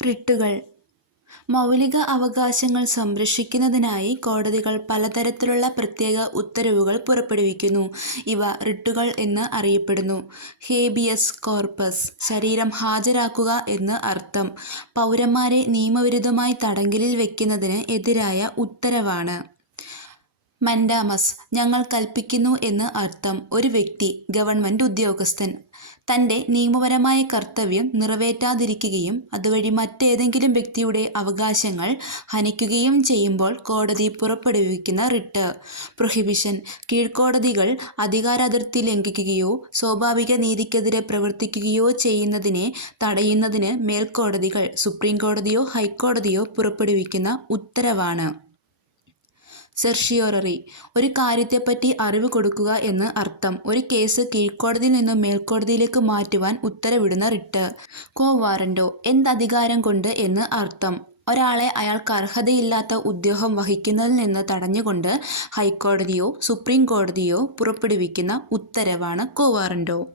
റിട്ടുകൾ മൗലിക അവകാശങ്ങൾ സംരക്ഷിക്കുന്നതിനായി കോടതികൾ പലതരത്തിലുള്ള പ്രത്യേക ഉത്തരവുകൾ പുറപ്പെടുവിക്കുന്നു. ഇവ റിട്ടുകൾ എന്ന് അറിയപ്പെടുന്നു. ഹേബിയസ് കോർപ്പസ് ശരീരം ഹാജരാക്കുക എന്ന് അർത്ഥം. പൗരന്മാരെ നിയമവിരുദ്ധമായി തടങ്കലിൽ വയ്ക്കുന്നതിന് എതിരായ ഉത്തരവാണ്. മൻഡാമസ് ഞങ്ങൾ കൽപ്പിക്കുന്നു എന്ന് അർത്ഥം. ഒരു വ്യക്തി, ഗവൺമെന്റ് ഉദ്യോഗസ്ഥൻ, തൻ്റെ നിയമപരമായ കർത്തവ്യം നിറവേറ്റാതിരിക്കുകയും അതുവഴി മറ്റേതെങ്കിലും വ്യക്തിയുടെ അവകാശങ്ങൾ ഹനിക്കുകയും ചെയ്യുമ്പോൾ കോടതി പുറപ്പെടുവിക്കുന്ന റിട്ട്. പ്രൊഹിബിഷൻ കീഴ്ക്കോടതികൾ അധികാരാതിർത്തി ലംഘിക്കുകയോ സ്വാഭാവിക നീതിക്കെതിരെ പ്രവർത്തിക്കുകയോ ചെയ്യുന്നതിനെ തടയുന്നതിന് മേൽക്കോടതികൾ, സുപ്രീം കോടതിയോ ഹൈക്കോടതിയോ പുറപ്പെടുവിക്കുന്ന ഉത്തരവാണ്. സെർഷിയോററി ഒരു കാര്യത്തെപ്പറ്റി അറിവ് കൊടുക്കുക എന്ന് അർത്ഥം. ഒരു കേസ് കീഴ്ക്കോടതിയിൽ നിന്നും മേൽക്കോടതിയിലേക്ക് മാറ്റുവാൻ ഉത്തരവിടുന്ന റിട്ട്. ക്വോ വാറന്റോ എന്തധികാരം കൊണ്ട് എന്ന് അർത്ഥം. ഒരാളെ അയാൾക്ക് അർഹതയില്ലാത്ത ഉദ്യോഗം വഹിക്കുന്നതിൽ നിന്ന് തടഞ്ഞുകൊണ്ട് ഹൈക്കോടതിയോ സുപ്രീം കോടതിയോ പുറപ്പെടുവിക്കുന്ന ഉത്തരവാണ് ക്വോ വാറന്റോ.